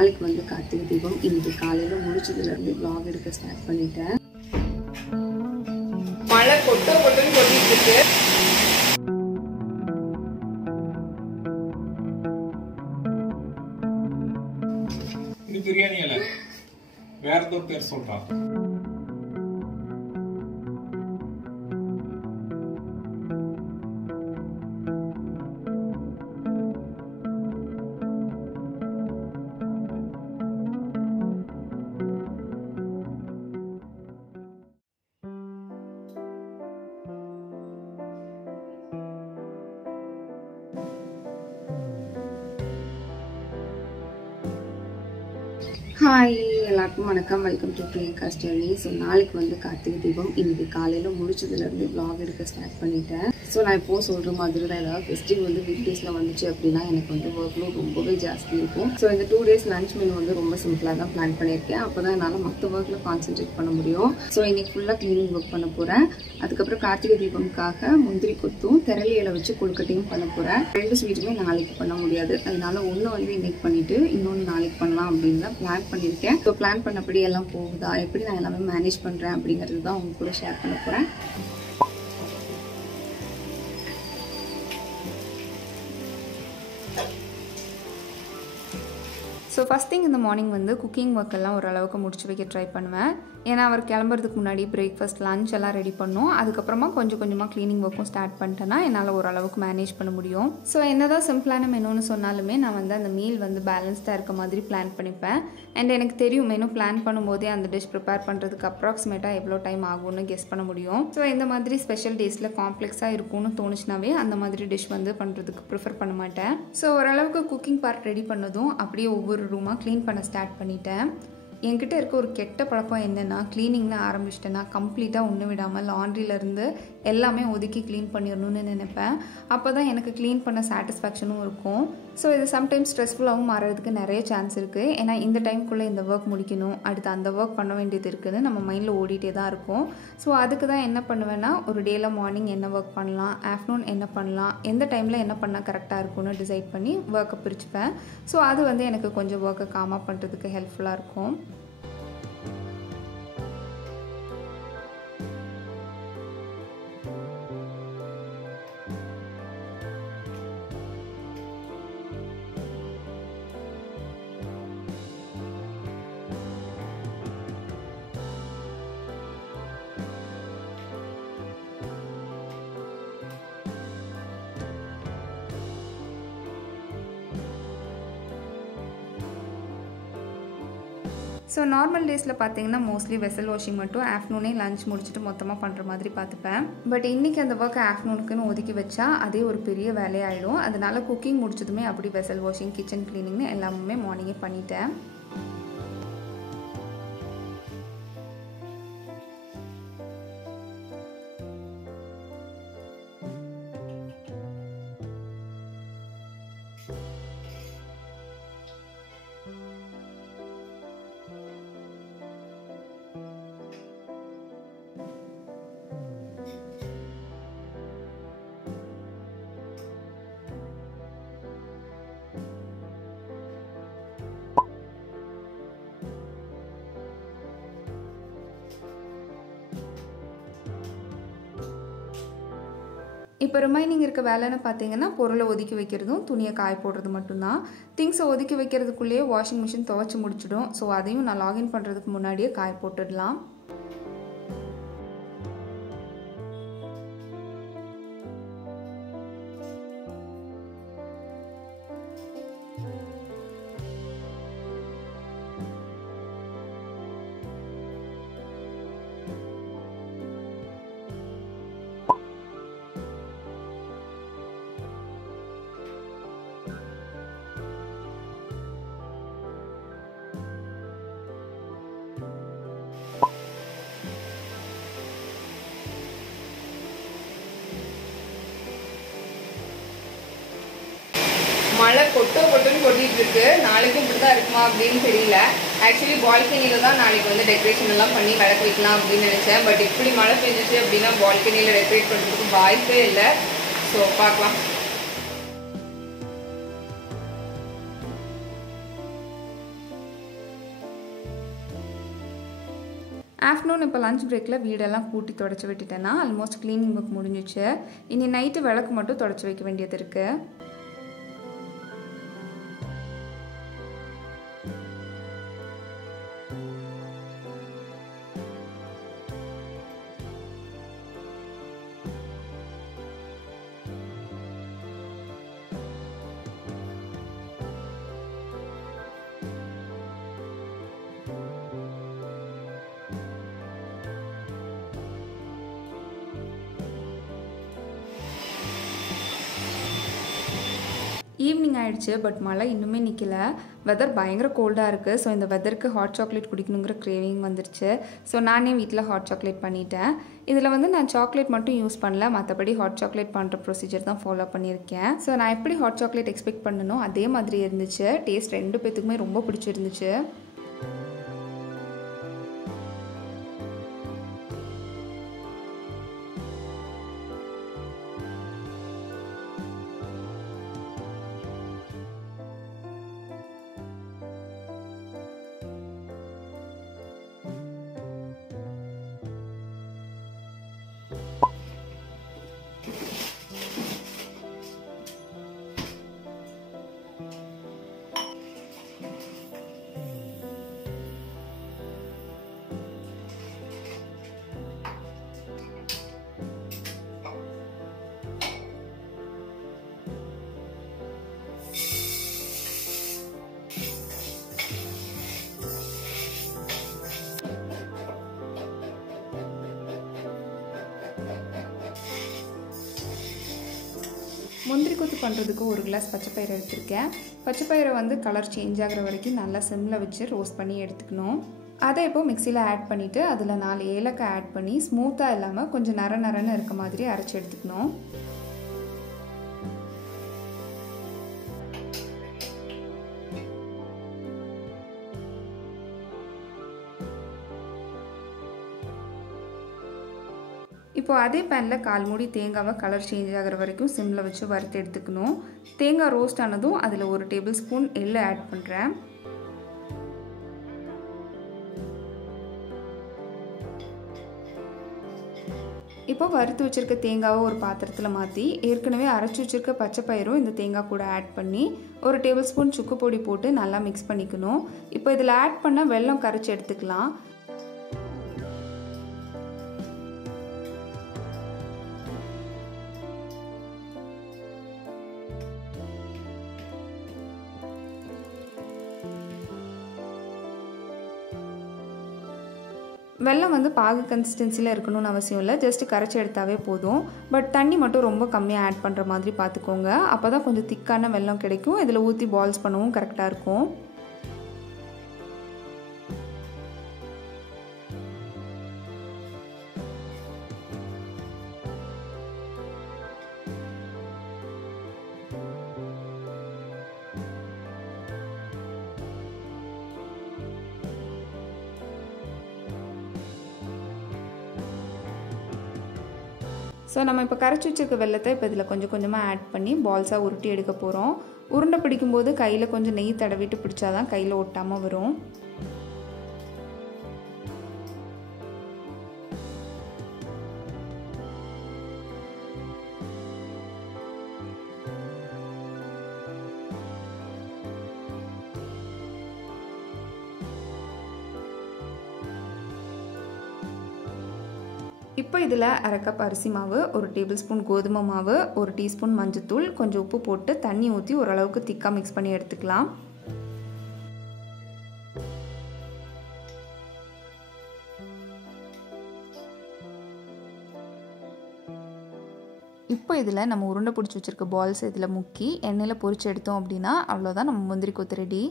நாளைக்கு வந்து கார்த்திகை தீபம். இன்னைக்கு காலையில் முடிச்சதுலேருந்து vlog எடுக்க ஸ்டார்ட் பண்ணிட்டேன். மழை கொட்டுன்னு கொட்டிட்டு இருக்கு. இது பிரியாணி இல்ல, வேற ஏதோ பேர் சொல்றான். ஹாய், எல்லாருக்கும் வணக்கம். Welcome to Priyanka's journey. So நாளைக்கு வந்து கார்த்திகை தீபம். இன்னைக்கு காலையில் முடிச்சதுலேருந்து vlog எடுக்க ஸ்டார்ட் பண்ணிட்டேன். ஸோ நான் இப்போது சொல்கிற மாதிரி தான், ஏதாவது ஃபெஸ்டிவ் வந்து வீக் டேஸில் வந்துச்சு அப்படின்னா எனக்கு வந்து ஒர்க் லோட் ரொம்பவே ஜாஸ்தி இருக்கும். ஸோ இந்த 2 days லஞ்ச் மெனு வந்து ரொம்ப சிம்பிளாக தான் பிளான் பண்ணியிருக்கேன். அப்போ தான் என்னால் மற்ற ஒர்க்கில் கான்சென்ட்ரேட் பண்ண முடியும். ஸோ இன்னைக்கு ஃபுல்லாக க்ளீனிங் ஒர்க் பண்ண போகிறேன். அதுக்கப்புறம் கார்த்திகை தீபம்காக முந்திரி கொத்தும் திரளி இலை வச்சு கொழுக்கட்டையும் பண்ண போகிறேன். 2 ஸ்வீட்டுமே நாளைக்கு பண்ண முடியாது. அதனால ஒன்று வந்து இன்னைக்கு பண்ணிவிட்டு இன்னொன்று நாளைக்கு பண்ணலாம் அப்படின்னு தான் பிளான் பண்ணியிருக்கேன். ஸோ பிளான் பண்ணபடி எல்லாம் போகுதா, எப்படி நான் எல்லாமே மேனேஜ் பண்ணுறேன் அப்படிங்கிறது தான் உங்க கூட ஷேர் பண்ண போகிறேன். ஸோ ஃபஸ்ட் திங் இந்த மார்னிங் வந்து குக்கிங் ஒர்க் எல்லாம் ஓரளவுக்கு முடிச்சு வைக்க ட்ரை பண்ணுவேன். ஏன்னா அவர் கிளம்புறதுக்கு முன்னாடி பிரேக்ஃபாஸ்ட் லஞ்ச் எல்லாம் ரெடி பண்ணும். அதுக்கப்புறமா கொஞ்சம் கொஞ்சமாக க்ளீனிங் ஒர்க்கும் ஸ்டார்ட் பண்ணிட்டேன்னா என்னால் ஓரளவுக்கு மேனேஜ் பண்ண முடியும். ஸோ என்னதான் சிம்பிளான மெனுன்னு சொன்னாலுமே நான் வந்து அந்த மீல் வந்து பேலன்ஸ்டாக இருக்க மாதிரி பிளான் பண்ணிப்பேன். அண்ட் எனக்கு தெரியும் மெனு பிளான் பண்ணும்போதே அந்த டிஷ் ப்ரிப்பேர் பண்ணுறதுக்கு அப்ராக்சிமேட்டாக எவ்வளோ டைம் ஆகும்னு கெஸ் பண்ண முடியும். ஸோ இந்த மாதிரி ஸ்பெஷல் டேஸில் காம்ப்ளெக்ஸாக இருக்கும்னு தோணுச்சுனாவே அந்த மாதிரி டிஷ் வந்து பண்ணுறதுக்கு ப்ரிஃபர் பண்ண மாட்டேன். ஸோ ஓரளவுக்கு குக்கிங் பார்ட் ரெடி பண்ணதும் அப்படியே ஒவ்வொரு ரூமாக க்ளீன் பண்ண ஸ்டார்ட் பண்ணிட்டேன். என்கிட்ட இருக்க ஒரு கெட்ட பழக்கம் என்னென்னா, க்ளீனிங்னு ஆரம்பிச்சிட்டேன்னா கம்ப்ளீட்டாக ஒன்று விடாமல் லாண்ட்ரியிலேருந்து எல்லாமே ஒதுக்கி க்ளீன் பண்ணிடணும்னு நினைப்பேன். அப்போ தான் எனக்கு க்ளீன் பண்ண சாட்டிஸ்ஃபேக்ஷனும் இருக்கும். ஸோ இது சம்டைம்ஸ் ஸ்ட்ரெஸ்ஃபுல்லாகவும் மாறதுக்கு நிறைய சான்ஸ் இருக்குது. ஏன்னா இந்த டைம்குள்ளே இந்த ஒர்க் முடிக்கணும், அடுத்து அந்த ஒர்க் பண்ண வேண்டியது இருக்குதுன்னு நம்ம மைண்டில் ஓடிட்டே தான் இருக்கும். ஸோ அதுக்கு தான் என்ன பண்ணுவேன்னா, ஒரு டேயில் மார்னிங் என்ன ஒர்க் பண்ணலாம், ஆஃப்டர்நூன் என்ன பண்ணலாம், எந்த டைமில் என்ன பண்ணால் கரெக்டாக இருக்கும்னு டிசைட் பண்ணி ஒர்க்கை பிரிச்சுப்பேன். ஸோ அது வந்து எனக்கு கொஞ்சம் ஒர்க்கை காமாக பண்ணுறதுக்கு ஹெல்ப்ஃபுல்லாக இருக்கும். ஸோ நார்மல் டேஸில் பார்த்தீங்கன்னா மோஸ்ட்லி வெசல் வாஷிங் மட்டும் ஆஃப்டர்நூனே லஞ்ச் முடிச்சுட்டு மொத்தமாக பண்ணுற மாதிரி பார்த்துப்பேன். பட் இன்றைக்கி அந்த ஒர்க் ஆஃப்டர்நூனுக்குன்னு ஒதுக்கி வச்சா அதே ஒரு பெரிய வேலையாயிடும். அதனால குக்கிங் முடிச்சதுமே அப்படி வெசல் வாஷிங், கிச்சன் க்ளீனிங்னு எல்லாமே மார்னிங்கே பண்ணிட்டேன். இப்போ ரிமைனிங் இருக்க வேலைன்னு பார்த்தீங்கன்னா பொருளை ஒதுக்கி வைக்கிறதும் துணியை காய போடுறது மட்டும்தான். திங்ஸை ஒதுக்கி வைக்கிறதுக்குள்ளேயே வாஷிங் மிஷின் துவைச்சி முடிச்சிடும். ஸோ அதையும் நான் லாகின் பண்ணுறதுக்கு முன்னாடியே காய போட்டுடலாம். மழை கொட்டுன்னு கொட்டிட்டு இருக்கு. நாளைக்கும் இப்படி தான் இருக்குமா அப்படின்னு தெரியல. ஆக்சுவலி பால்கனியில் தான் நாளைக்கு வந்து டெக்கரேஷன் எல்லாம் பண்ணி விளக்கு வைக்கலாம் அப்படின்னு நினச்சேன். பட் இப்படி மழை பெஞ்சிச்சு அப்படின்னா பால்கனியில் டெக்கரேட் பண்ணுறதுக்கு வாய்ப்பே இல்லை. ஸோ பார்க்கலாம். ஆஃப்டர்நூன் இப்போ லஞ்ச் பிரேக்கில் வீடெல்லாம் கூட்டி தொடச்சி விட்டுட்டேன்னா ஆல்மோஸ்ட் க்ளீனிங் ஒர்க் முடிஞ்சிச்சு. இனி நைட்டு விளக்கு மட்டும் தொடச்சி வைக்க வேண்டியது இருக்குது. ஈவினிங் ஆகிடுச்சு, பட் மழை இன்னுமே நிற்கல. வெதர் பயங்கர கோல்டாக இருக்குது. ஸோ இந்த வெதருக்கு ஹாட் சாக்லேட் குடிக்கணுங்கிற கிரேவிங் வந்துருச்சு. ஸோ நானே வீட்டில் ஹாட் சாக்லேட் பண்ணிட்டேன். இதில் வந்து நான் சாக்லேட் மட்டும் யூஸ் பண்ணல, மற்றபடி ஹாட் சாக்லேட் பண்ணுற ப்ரொசீஜர் தான் ஃபாலோ பண்ணியிருக்கேன். ஸோ நான் எப்படி ஹாட் சாக்லேட் எக்ஸ்பெக்ட் பண்ணனோ அதே மாதிரி இருந்துச்சு. டேஸ்ட் 2 பேத்துக்குமே ரொம்ப பிடிச்சிருந்துச்சு. முந்திரி கொத்து பண்ணுறதுக்கு 1 கிளாஸ் பச்சைப்பயிறு எடுத்திருக்கேன். பச்சைப்பயிரை வந்து கலர் சேஞ்ச் ஆகிற வரைக்கும் நல்லா சிம்மில் வச்சு ரோஸ்ட் பண்ணி எடுத்துக்கணும். அதை இப்போ மிக்சியில் ஆட் பண்ணிவிட்டு அதில் 4 ஏலக்காய் ஆட் பண்ணி ஸ்மூத்தாக இல்லாமல் கொஞ்சம் நரன்னு இருக்க மாதிரி அரைச்சி எடுத்துக்கணும். இப்போ அதே பேனில் 1/4 மூடி தேங்காவை கலர் சேஞ்ச் ஆகிற வரைக்கும் சிம்மில் வச்சு வறுத்து எடுத்துக்கணும். தேங்காய் ரோஸ்ட் ஆனதும் அதில் 1 டேபிள் ஸ்பூன் எள்ளு ஆட் பண்ணுறேன். இப்போ வறுத்து வச்சுருக்க தேங்காவை ஒரு பாத்திரத்தில் மாற்றி ஏற்கனவே அரைச்சி வச்சுருக்க பச்சைப்பயிரும் இந்த தேங்காய் கூட ஆட் பண்ணி 1 டேபிள் ஸ்பூன் சுக்கு பொடி போட்டு நல்லா மிக்ஸ் பண்ணிக்கணும். இப்போ இதில் ஆட் பண்ண வெல்லம் கரைச்சி எடுத்துக்கலாம். வெல்லம் வந்து பாகு கன்சிஸ்டன்சியில் இருக்கணும்னு அவசியம் இல்லை, ஜஸ்ட் கரைச்சி எடுத்தாவே போதும். பட் தண்ணி மட்டும் ரொம்ப கம்மியாக ஆட் பண்ணுற மாதிரி பார்த்துக்கோங்க. அப்போ தான் கொஞ்சம் திக்கான வெல்லம் கிடைக்கும். இதில் ஊற்றி பால்ஸ் பண்ணவும் கரெக்டாக இருக்கும். ஸோ நம்ம இப்போ கரைச்சி வச்சுருக்க வெல்லத்தை இப்போ இதில் கொஞ்சம் கொஞ்சமாக ஆட் பண்ணி பால்ஸாக உருட்டி எடுக்க போகிறோம். உருண்டை பிடிக்கும்போது கையில் கொஞ்சம் நெய் தடவிட்டு பிடிச்சாதான் கையில் ஒட்டாமல் வரும். இப்போ இதில் 1/2 கப் அரிசி மாவு, 1 டேபிள் ஸ்பூன் கோதுமை மாவு, 1 டீஸ்பூன் மஞ்சத்தூள், கொஞ்சம் உப்பு போட்டு தண்ணி ஊற்றி ஓரளவுக்கு திக்காக மிக்ஸ் பண்ணி எடுத்துக்கலாம். இப்போ இதில் நம்ம உருண்டை பிடிச்சி வச்சுருக்க பால்ஸ் இதில் முக்கி எண்ணெயில் பொரிச்சு எடுத்தோம் அப்படின்னா அவ்வளோதான், நம்ம முந்திரி கொத்து ரெடி.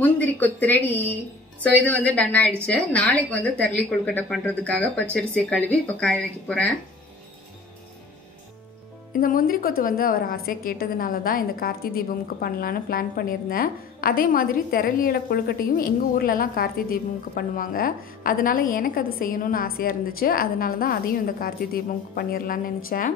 முந்திரி கொத்து ரெடி. ஸோ இது வந்து டன் ஆயிடுச்சு. நாளைக்கு வந்து தெரளி கொழுக்கட்டை பண்றதுக்காக பச்சரிசியை கழுவி இப்போ காய வைக்க போறேன். இந்த முந்திரி கொத்து வந்து அவர் ஆசையாக கேட்டதுனால தான் இந்த கார்த்திகை தீபமுக்கு பண்ணலான்னு பிளான் பண்ணியிருந்தேன். அதே மாதிரி திரளி இலை கொழுக்கட்டையும் எங்கள் ஊர்லலாம் கார்த்திகை தீபமுக்கு பண்ணுவாங்க. அதனால எனக்கு அது செய்யணும்னு ஆசையாக இருந்துச்சு. அதனால தான் அதையும் இந்த கார்த்திகை தீபமுக்கு பண்ணிடலான்னு நினச்சேன்.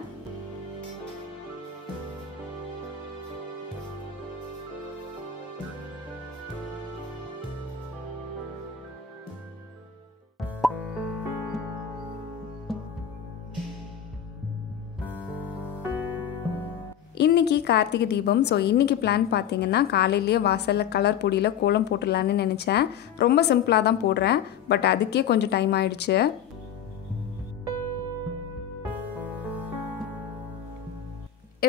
இன்றைக்கி கார்த்திகை தீபம். ஸோ இன்றைக்கி பிளான் பார்த்திங்கன்னா காலையிலேயே வாசலில் கலர் பொடியில் கோலம் போட்டுடலான்னு நினச்சேன். ரொம்ப சிம்பிளாக தான் போடுறேன், பட் அதுக்கே கொஞ்சம் டைம் ஆயிடுச்சு.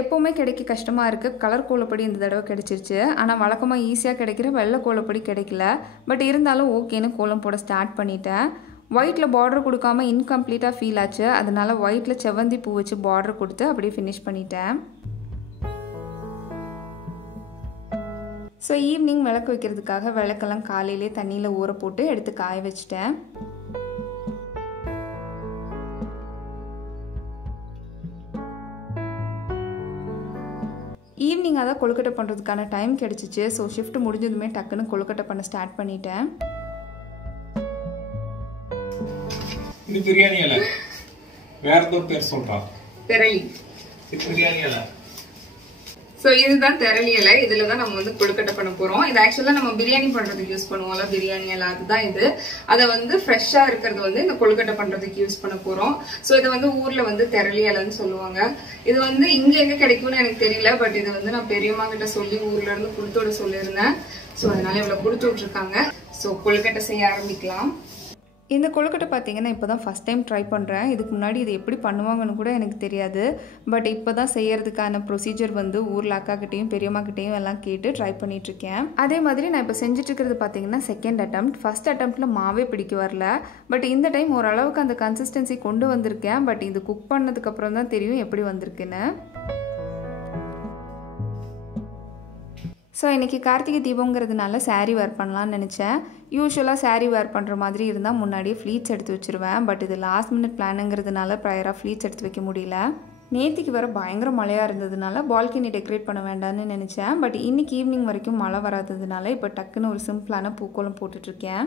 எப்போவுமே கிடைக்க கஷ்டமாக இருக்குது. கலர் கோலப்பொடி இந்த தடவை கிடைச்சிருச்சு. ஆனால் வழக்கமாக ஈஸியாக கிடைக்கிற வெள்ளை கோலப்பொடி கிடைக்கல. பட் இருந்தாலும் ஓகேன்னு கோலம் போட ஸ்டார்ட் பண்ணிட்டேன். ஒயிட்டில் பார்டர் கொடுக்காமல் இன்கம்ப்ளீட்டாக ஃபீல் ஆச்சு. அதனால் ஒயிட்டில் செவ்வந்தி பூ வச்சு பார்டர் கொடுத்து அப்படியே ஃபினிஷ் பண்ணிட்டேன். ஸோ ஈவினிங் விளக்கு வைக்கிறதுக்காக விளக்கெல்லாம் காலையிலே தண்ணியில் ஊற போட்டு எடுத்து காய வச்சிட்டேன். ஈவினிங் அதான் கொழுக்கட்டை பண்ணுறதுக்கான டைம் கிடச்சிச்சு. ஸோ ஷிஃப்ட் முடிஞ்சதுமே டக்குன்னு கொழுக்கட்டை பண்ண ஸ்டார்ட் பண்ணிட்டேன். இது பிரியாணி இல்ல, வேற ஏதோ பேர் சொல்றா. திரளி. இது பிரியாணி இல்ல. ஸோ இதுதான் திரளி இலை. இதுல தான் நம்ம வந்து கொழுக்கட்டை பண்ண போறோம். இது ஆக்சுவலா நம்ம பிரியாணி பண்றதுக்கு யூஸ் பண்ணுவோம்ல, பிரியாணி இலை, அதுதான் இது. அதை வந்து ஃப்ரெஷ்ஷா இருக்கிறது வந்து இந்த கொழுக்கட்டை பண்றதுக்கு யூஸ் பண்ண போறோம். ஸோ இதை வந்து ஊர்ல வந்து திரளி இலைன்னு சொல்லுவாங்க. இது வந்து இங்க எங்க கிடைக்கும்னு எனக்கு தெரியல. பட் இது வந்து நான் பெரியம்மா கிட்ட சொல்லி ஊர்ல இருந்து கொடுத்து விட சொல்லியிருந்தேன். ஸோ அதனால இவ்வளவு கொடுத்து விட்டுருக்காங்க. ஸோ கொழுக்கட்டை செய்ய ஆரம்பிக்கலாம். இந்த கொழுக்கட்டை பார்த்திங்கன்னா இப்போ தான் ஃபஸ்ட் டைம் ட்ரை பண்ணுறேன். இதுக்கு முன்னாடி இது எப்படி பண்ணுவாங்கன்னு கூட எனக்கு தெரியாது. பட் இப்போ தான் செய்யறதுக்கான ப்ரொசீஜர் வந்து ஊரில் அக்காக்கிட்டையும் பெரியம்மாக்கிட்டையும் எல்லாம் கேட்டு ட்ரை பண்ணிகிட்ருக்கேன். அதே மாதிரி நான் இப்போ செஞ்சுட்ருக்கிறது பார்த்திங்கன்னா செகண்ட் அட்டெம்ப்ட். ஃபஸ்ட் அட்டெம்ப்டில் மாவே பிடிக்க வரல. பட் இந்த டைம் ஓரளவுக்கு அந்த கன்சிஸ்டன்சி கொண்டு வந்திருக்கேன். பட் இது குக் பண்ணதுக்கப்புறம் தான் தெரியும் எப்படி வந்திருக்குன்னு. ஸோ இன்றைக்கி கார்த்திகை தீபங்கிறதுனால சாரீ வேர் பண்ணலான்னு நினச்சேன். யூஸ்வலாக சாரீ வேர் பண்ணுற மாதிரி இருந்தால் முன்னாடியே ஃப்ளீட்ஸ் எடுத்து வச்சுருவேன். பட் இது லாஸ்ட் மினிட் பிளானுங்கிறதுனால ப்ரையராக ஃப்ளீட்ஸ் எடுத்து வைக்க முடியல. நேற்றுக்கு வர பயங்கர மழையாக இருந்ததுனால பால்கனி டெக்கரேட் பண்ண வேண்டாம்னு நினச்சேன். பட் இன்றைக்கி ஈவினிங் வரைக்கும் மழை வராததுனால இப்போ டக்குன்னு ஒரு சிம்பிளான பூக்கோலம் போட்டுட்ருக்கேன்.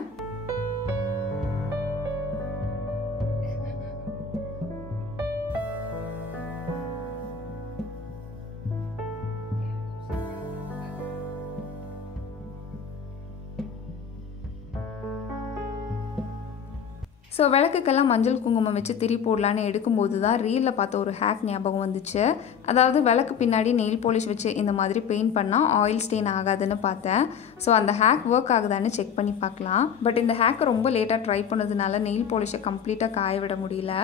ஸோ விளக்குக்கெல்லாம் மஞ்சள் குங்குமம் வச்சு திரி போடலான்னு எடுக்கும்போது தான் ரீலில் பார்த்த ஒரு ஹேக் ஞாபகம் வந்துச்சு. அதாவது விளக்கு பின்னாடி நெயில் பாலிஷ் வச்சு இந்த மாதிரி பெயிண்ட் பண்ணால் ஆயில் ஸ்டெயின் ஆகாதுன்னு பார்த்தேன். ஸோ அந்த ஹேக் ஒர்க் ஆகுதான்னு செக் பண்ணி பார்க்கலாம். பட் இந்த ஹேக்கை ரொம்ப லேட்டாக ட்ரை பண்ணதுனால நெயில் பாலிஷை கம்ப்ளீட்டாக காய விட முடியல.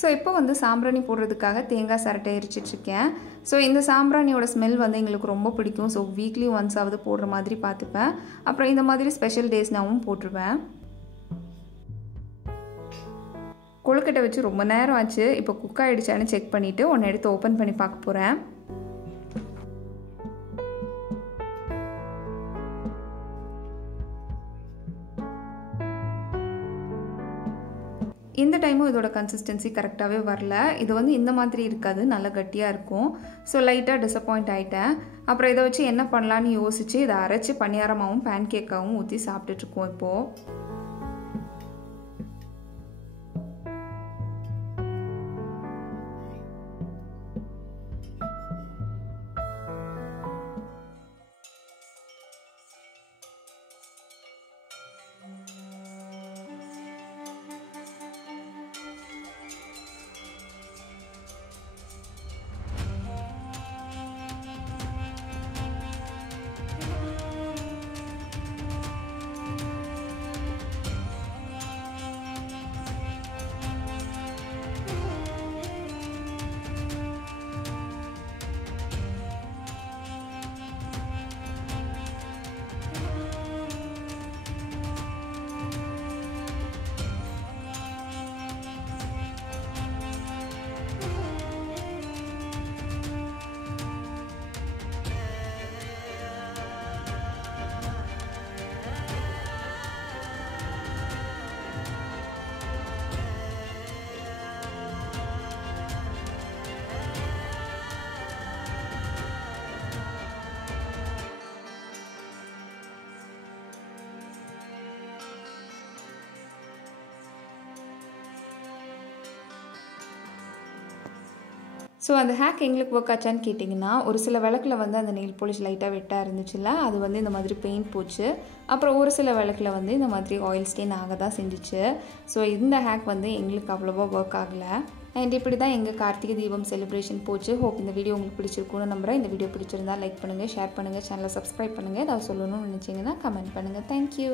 ஸோ இப்போ வந்து சாம்பிராணி போடுறதுக்காக தேங்காய் சரட்டை எரிச்சிட்ருக்கேன். ஸோ இந்த சாம்பிராணியோட ஸ்மெல் வந்து எங்களுக்கு ரொம்ப பிடிக்கும். ஸோ வீக்லி ஒன்ஸாவது போடுற மாதிரி பார்த்துப்பேன். அப்புறம் இந்த மாதிரி ஸ்பெஷல் டேஸ்னாவும் போட்டுருவேன். கொழுக்கட்டை வச்சு ரொம்ப நேரம் ஆச்சு. இப்போ குக் ஆகிடுச்சான்னு செக் பண்ணிவிட்டு ஒன்று எடுத்து ஓப்பன் பண்ணி பார்க்க போகிறேன். இந்த டைமும் இதோட கன்சிஸ்டன்சி கரெக்டாகவே வரல. இது வந்து இந்த மாதிரி இருக்காது, நல்லா கட்டியாக இருக்கும். ஸோ லைட்டாக டிசப்பாயிண்ட் ஆகிட்டேன். அப்புறம் இதை வச்சு என்ன பண்ணலான்னு யோசிச்சு இதை அரைச்சி பணியாரமாகவும் பேன் கேக்காகவும் ஊற்றி சாப்பிட்டுட்ருக்கோம் இப்போது. ஸோ அந்த ஹேக் எங்களுக்கு ஒர்க் ஆச்சான்னு கேட்டிங்கன்னா, ஒரு சில விளக்கில் வந்து அந்த நெயில் பாலிஷ் லைட்டாக வெட்டாக இருந்துச்சுல்ல, அது வந்து இந்த மாதிரி பெயிண்ட் போச்சு. அப்புறம் ஒரு சில விளக்கில் வந்து இந்த மாதிரி ஆயில் ஸ்டெயின் ஆக தான் செஞ்சுச்சு. ஸோ இந்த ஹேக் வந்து எங்களுக்கு அவ்வளோவா ஒர்க் ஆகலை. அண்ட் இப்படி தான் எங்கள் கார்த்திகை தீபம் செலிப்ரேஷன் போச்சு. ஹோப் இந்த வீடியோ உங்களுக்கு பிடிச்சிருக்குன்னு நம்புகிறேன். இந்த வீடியோ பிடிச்சிருந்தா லைக் பண்ணுங்கள், ஷேர் பண்ணுங்கள், சேனலை சப்ஸ்கிரைப் பண்ணுங்கள். ஏதாவது சொல்லணும்னு நினச்சிங்கன்னா கமெண்ட் பண்ணுங்கள். தேங்க்யூ.